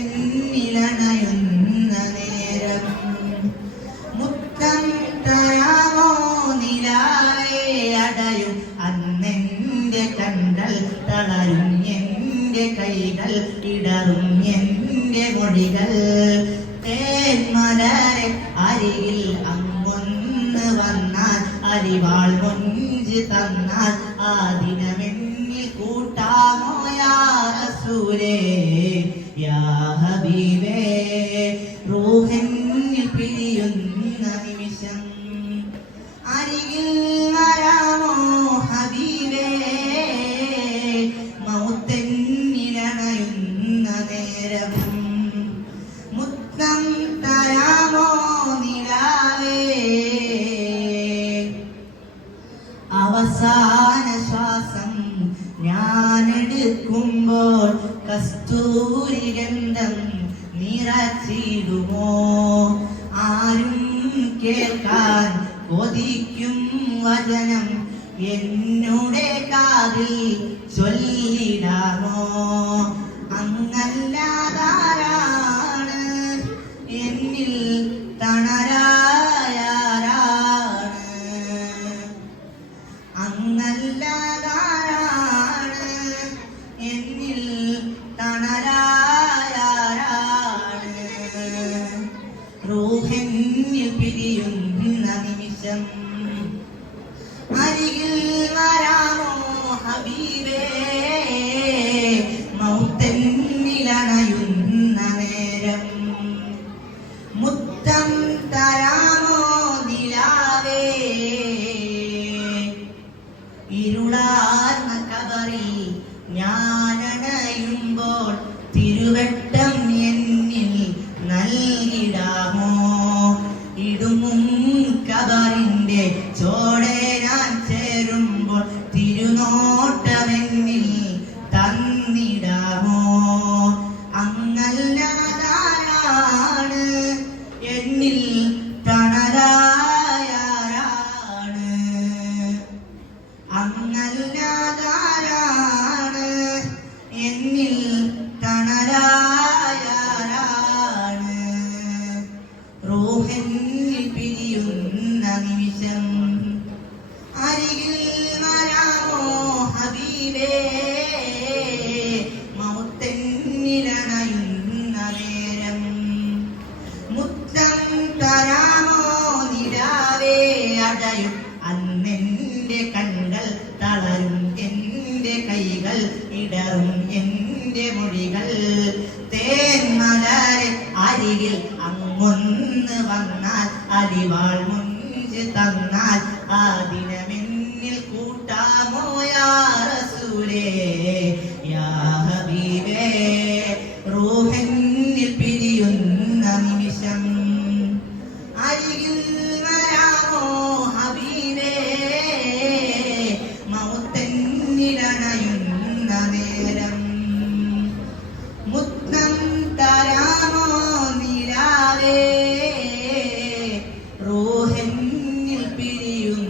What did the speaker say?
മൗത്തെന്നിലണയുന്ന നേരം മുത്തം തരാമോ നിലാവേ അടയും അന്നെന്റെ കണ്ണൽ തളരും എന്റെ കൈകൾ ഇടറും എന്റെ മൊഴികൾ തേന്മലരെ അരികിൽ അങ്ങൊന്ന് വന്നാൽ അരിവാൾ മൊഞ്ച് തന്നാൽ ആ ദിനമെന്നിൽ കൂട്ടാമോ യാ റസൂലേ യാ ഹബീബേ റൂഹെന്നിൽ പിരിയുന്ന നിമിഷം അരികിൽ വരാമോ ഹബീബേ മൗത്തെന്നിലണയുന്ന നേരം മുത്തം തരാമോ നിലാവേ അവസാന ശ്വാസം ഞാനെടുക്കുമ്പോൾ കസ്തൂരി ഗന്ധം നിറച്ചിടുമോ ആരും കേൾക്കാൻ കൊതിക്കും വചനം എന്നുടെ കാതിൽ ചൊല്ലിടാമോ അങ്ങല്ലാതാരാണ് എന്നിൽ തണരായാരാണ് അങ്ങല്ലാതാരാണ് എന്നിൽ തണരായാരാണ് റൂഹെന്നിൽ പിരിയുന്ന നിമിഷം അരികിൽ വരാമോ ഹബീബേ മൗത്തെന്നിലണയുന്ന നേരം മുത്തം തരാമോ നിലാവേ ഇരുളാർന്ന കബറിൽ ഞാനണയുമ്പോൾ തിരുവട്ടം എന്നിൽ നൽകിടാമോ ഇടുമും കബറിന്റെ ചോടെ ഞാൻ ചേരുമ്പോൾ തിരുനോട്ടമെന്നിൽ തന്നിടാമോ അങ്ങല്ലാതാരാണ് എന്നിൽ തണലായാരാണ് അങ്ങല്ലാതാരാണ് എന്നിൽ തണലായാരാണ് റൂഹെന്നിൽ പിരിയുന്ന നിമിഷം അരികിൽ വരാമോ ഹബീബേ മൗത്തെന്നിലണയുന്ന നേരം മുത്തം തരാമോ നിലാവേ അടയും അന്നെന്റെ കണ്ണൽ തളരും എന്റെ കൈകൾ ഇടറും എന്റെ മൊഴികൾ തേന്മലരെ അരികിൽ അങ്ങൊന്ന് വന്നാൽ അരിവാൾ മുഞ്ച് തന്നാൽ ആ ദിനമെന്നിൽ കൂട്ടാമോ യാ റസൂലേ യാ ഹബീബേ റൂഹെന്നിൽ പിരിയുന്ന നിമിഷം അരികിൽ വരാമോ ഹബീബേ മൗത്തെന്നിലണയുന്ന നേരം മുത്തം തരാമോ നിലാവേ റൂഹെന്നിൽ പിരിയുന്ന